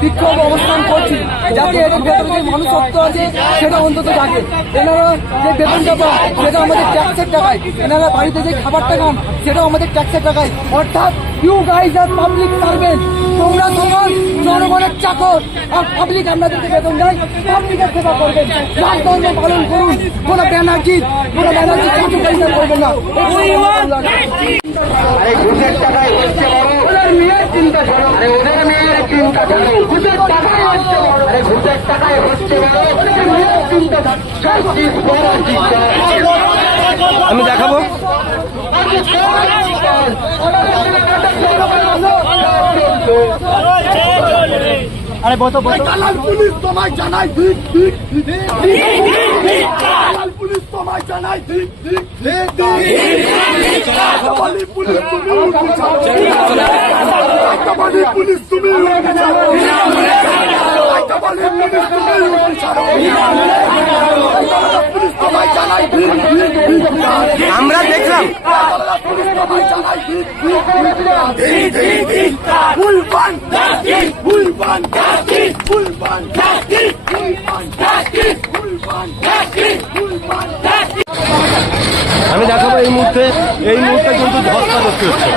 বিক্ষোভ অবস্থান করছি যাতে এদের ভেতরে যে মানুষত্ব আছে সেটা অন্তত থাকে। এনারা যে বেতনটা পান সেটা আমাদের ট্যাক্সের টাকায়, এনারা বাড়িতে যে খাবারটা খান সেটাও আমাদের ট্যাক্সের টাকায়। অর্থাৎ you guys are public servant, তোমরা তোমার জনগণের চাকর আর পাবলিক আপনাদেরকে বেতন দেয়, পাবলিকের সেবা করবেন, রাজধর্ম পালন করুন। কোনো ব্যানার্জি চাকরি পয়সা করবেন না। ঘুষের টাকায় হচ্ছে বড়, ওদের মেয়ের চিন্তা ছাড়ো, ওদের মেয়ের চিন্তা ছাড়ো, ঘুষের টাকায় হচ্ছে বড়, ঘুষের টাকায় হচ্ছে বড়, মেয়ের চিন্তা ছাড়ো। আমি দেখাবো। আরে বতো পুলিশ তোমায় জানাই ঠিক ঠিক, পুলিশ তোমায় জানাই ঠিক ঠিক, পুলিশ তুমি আমরা দেখলাম আমি দেখাবো এই মুহূর্তে কিন্তু ধস্তাধস্তি হচ্ছে।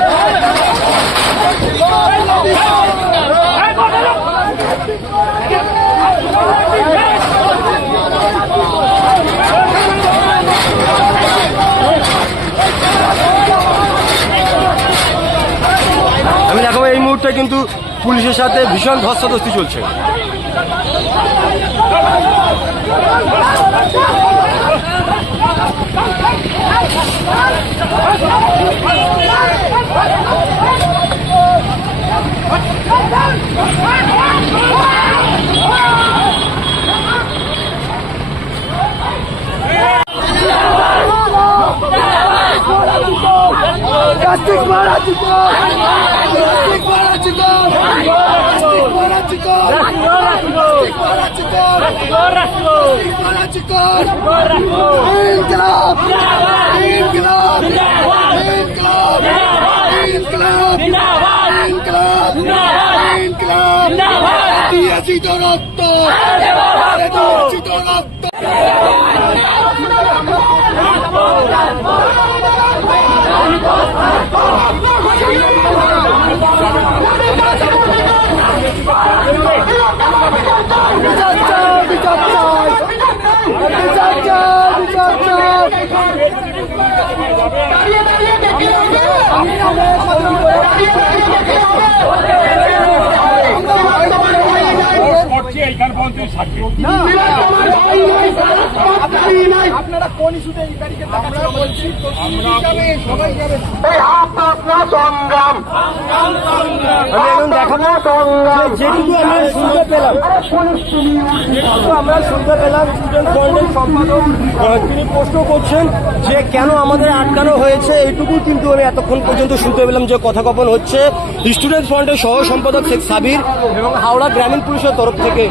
আমি দেখাবো এই মুহূর্তে কিন্তু পুলিশের সাথে ভীষণ ধস্তাধস্তি চলছে। আপনারা কোন ইস্যুতে যেটুকু আমরা শুনতে পেলাম স্টুডেন্ট ফ্রন্টের সম্পাদক তিনি প্রশ্ন করছেন যে কেন আমাদের আটকানো হয়েছে, এইটুকু কিন্তু আমি এতক্ষণ পর্যন্ত শুনতে পেলাম যে কথোপকথন হচ্ছে স্টুডেন্ট ফ্রন্টের সহ সম্পাদক শেখ সাবির এবং হাওড়া গ্রামীণ পুলিশের তরফ থেকে।